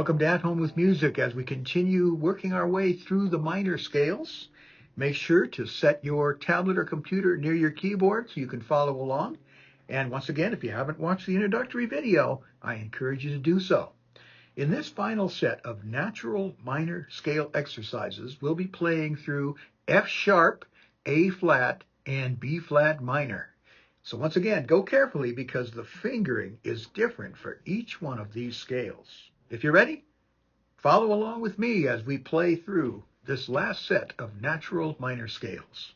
Welcome to At Home with Music as we continue working our way through the minor scales. Make sure to set your tablet or computer near your keyboard so you can follow along. And once again, if you haven't watched the introductory video, I encourage you to do so. In this final set of natural minor scale exercises, we'll be playing through F sharp, A flat, and B flat minor. So once again, go carefully because the fingering is different for each one of these scales. If you're ready, follow along with me as we play through this last set of natural minor scales.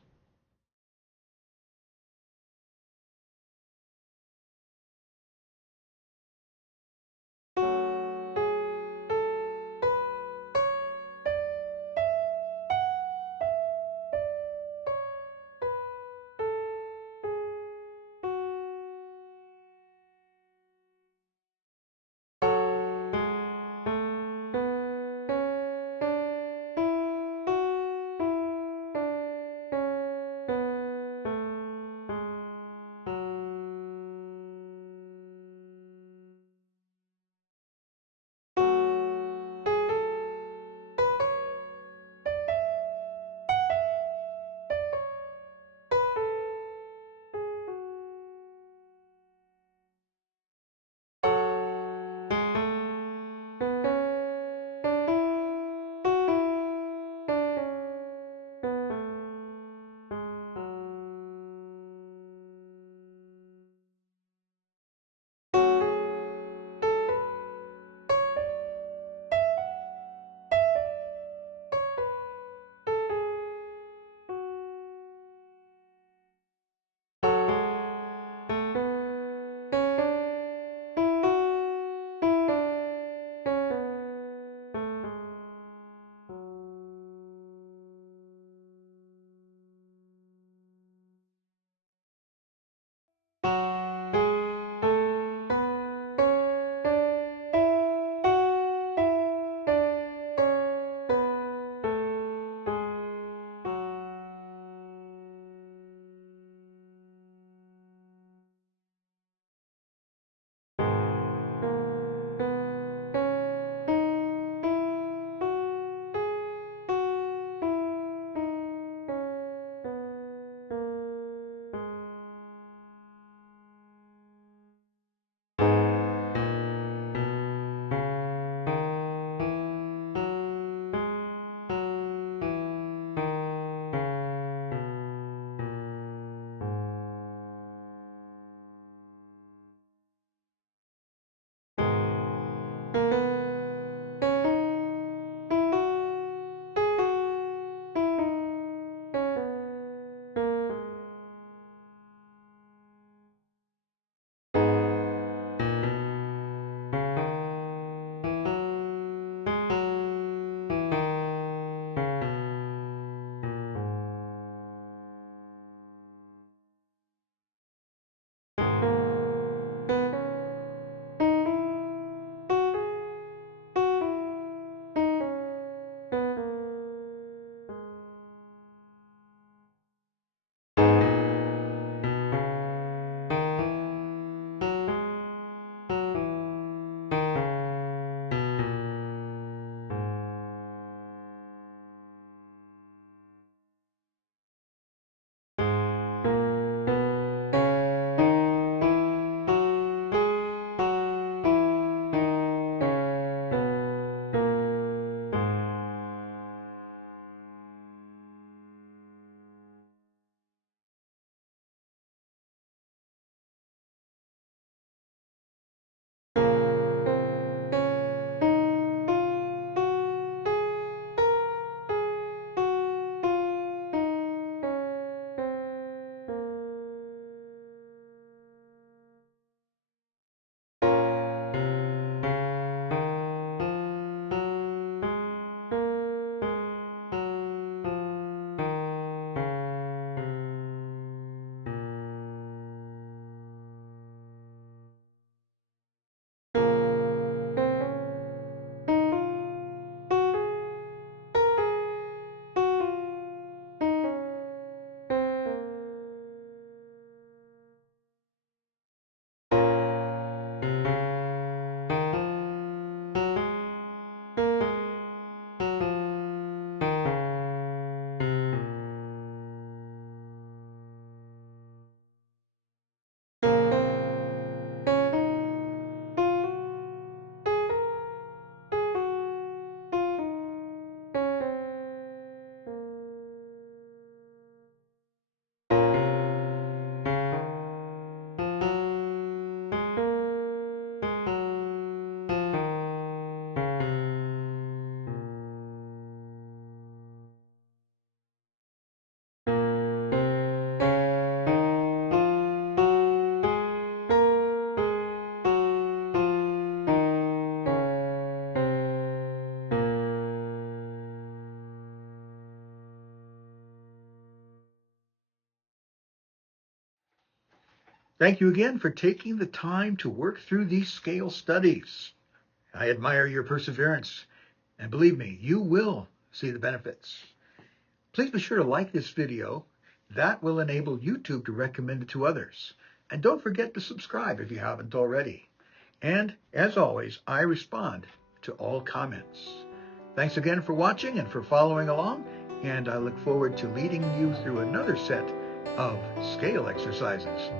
Thank you again for taking the time to work through these scale studies. I admire your perseverance, and believe me, you will see the benefits. Please be sure to like this video. That will enable YouTube to recommend it to others. And don't forget to subscribe if you haven't already. And as always, I respond to all comments. Thanks again for watching and for following along, and I look forward to leading you through another set of scale exercises.